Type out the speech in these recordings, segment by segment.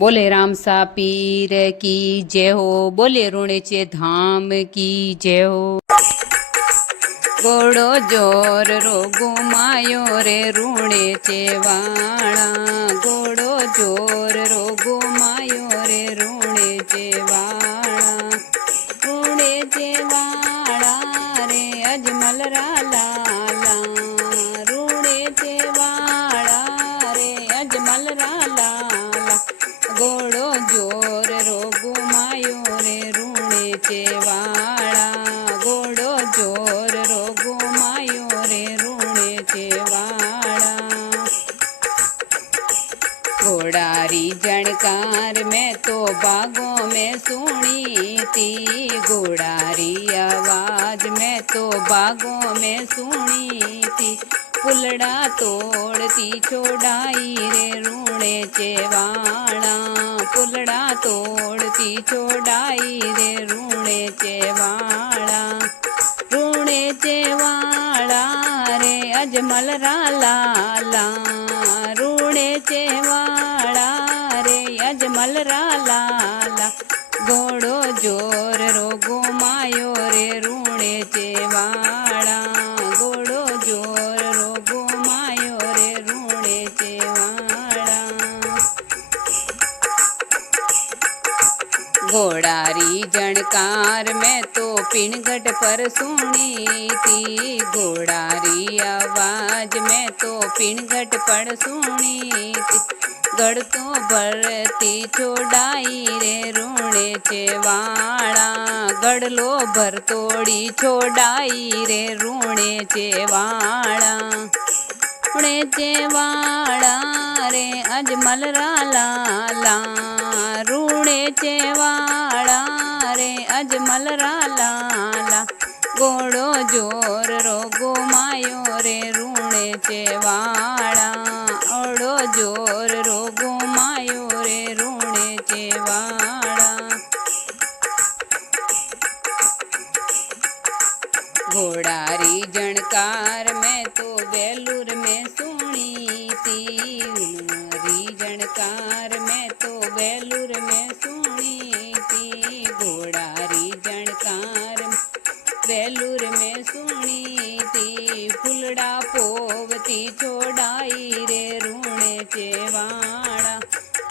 बोले राम सा पीर की जय हो। बोले रुणेचे धाम की जय हो। घोड़ो जोर रोगो मायो रे रुणेचे वाणा। घोड़ो जोर रोगो मायो रे रुणेचे वाणा। रुणेचे वाणा रे अजमल लाला। रुणेचे वाणा रे अजमल लाला। घोड़ो जोर रोगो मायो रे रुणेचे वाणा। घोड़ो जोर रोगो मायो रे रुणेचे वाणा। घोड़ारी जणकार में तो बागों में सुनी थी। घोड़ारी आवाज में तो बागों में सुनी थी। पुलड़ा तोड़ती छोड़ाई रे रुणेचे वाणा। पुलड़ा तोड़ती छोड़ाई रे रुणेचे वाणा। रुणेचे वाणा रे अजमल लाला। रुणेचे वाणा रे अजमल लाला। घोड़ो जोर रोगो मायो रे रुणेचे वाणा। घोड़ो जोर रोगो मायो रे रुणेचे वाणा। घोड़ारी जणकार में तो पिनगट पर सुनी थी। घोड़ारी आवाज में तो पिनगट पर सुनी थी। गढ़ तो भरती छोड़ाई रे रुणेचे वाणा। गढ़ लो भर तोड़ी छोड़ाई रे रुणेचे वाणा। रुणेचे वाणा रे अजमल लाला। रुणेचे वाणा रे अजमल लाला। घोड़ो जोर रोगो मायो रे रुणेचे वाणा। ओड़ो जोर रोगो मायो रे रुणेचे वाणा। घोड़ारी जणकार में तो बेलूर में सुनी थी। जणकार में तो बेलूर में सुनी थी। घोड़ारी जणकार बेलूर में सुनी थी। फुलड़ा पोवती छोड़ाई रे रुणेचे वाणा।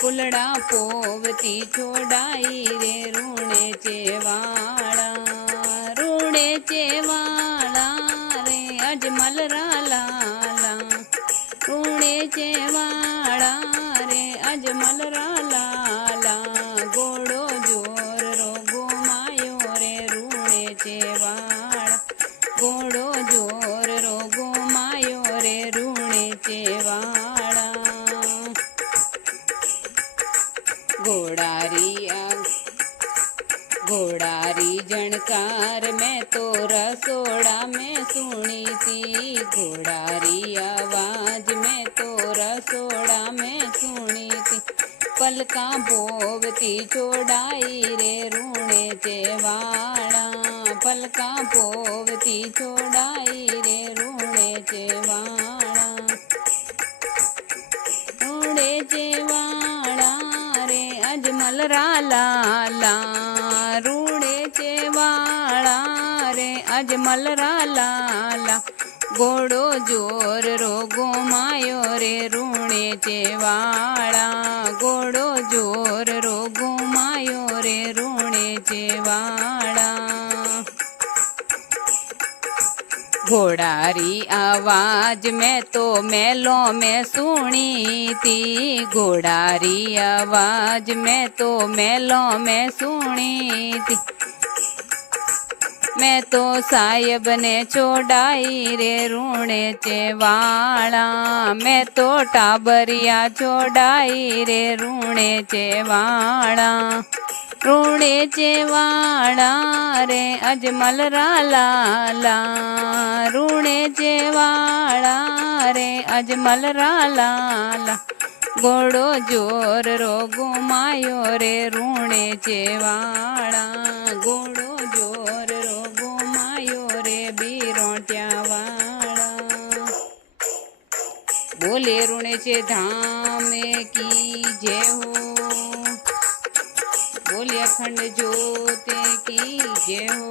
फुलड़ा पोवती छोड़ाई रे रुणेचे वाणा। रुणेचे वाणा रे अजमल लाला। रुणेचे वाणा रे अजमल लाला। घोड़ो जोर रोगो मायो रे रुणेचे वाणा। घोड़ो जोर रोगो मायो रे रुणेचे वाणा। घोड़ारी जणकार में तो रसोड़ा में सुनी थी। घोड़ारी आवाज में तो रसोड़ा में सुनी थी। पलका बोवती छोड़ाई रे रुणेचे वाणा। पलका बोवती छोड़ाई रे रुणेचे वाणा। रुणेचे वाणा रे अजमल लाला। रुणेचे वाणा रे अजमल लाला। घोड़ो जोर रोगो मायो रे रुणेचे वाणा। घोड़ो जोर रोगो मायो रे रुणेचे वाणा। घोड़ारी आवाज में तो मेलों में सुनी थी। घोड़ारी आवाज में तो मेलों में सुनी थी। मैं तो साहेब ने छोड़ाई रे रुणेचे वाणा। मैं तो टाबरिया छोड़ाई रे रुणेचे वाणा। रुणेचे वाणा रे अजमल लाला। रुणेचे वाणा रे अजमल लाला। घोड़ो जोर रोगो मायो रे रुणेचे वाणा। घोड़ो जोर रोगो मायो रे बीरोट्या वाणा। बोले रुणेचे धाम की जय हो। बोले अखंड ज्योत की जय हो।